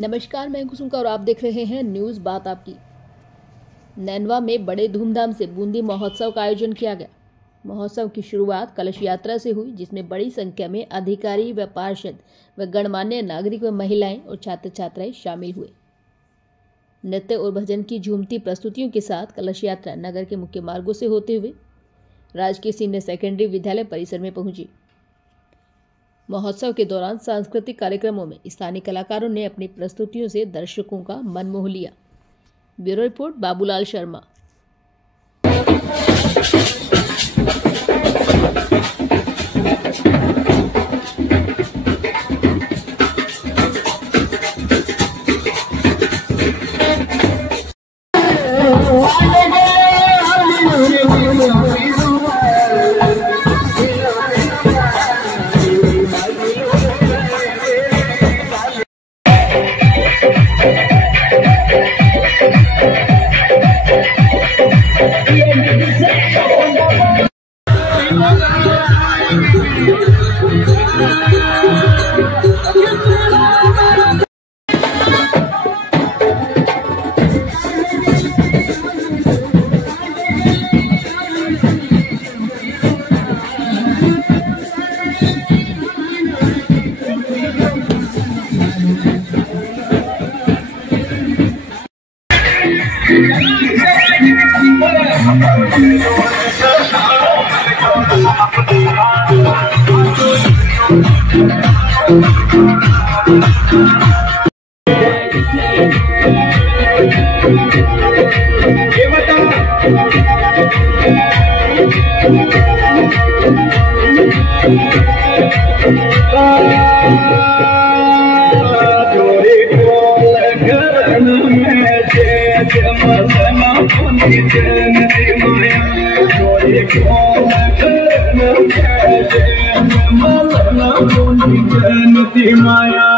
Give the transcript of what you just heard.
नमस्कार, मैं कुसुम और आप देख रहे हैं न्यूज़ बात आपकी। नैनवा में बड़े धूमधाम से बूंदी महोत्सव का आयोजन किया गया। महोत्सव की शुरुआत कलश यात्रा से हुई, जिसमें बड़ी संख्या में अधिकारी व पार्षद व गणमान्य नागरिक व महिलाएं और छात्र छात्राएं शामिल हुए। नृत्य और भजन की झूमती प्रस्तुतियों के साथ कलश यात्रा नगर के मुख्य मार्गों से होते हुए राजकीय सीनियर सेकेंडरी विद्यालय परिसर में पहुंची। महोत्सव के दौरान सांस्कृतिक कार्यक्रमों में स्थानीय कलाकारों ने अपनी प्रस्तुतियों से दर्शकों का मन मोह लिया। Bureau report Babulal Sharma. माया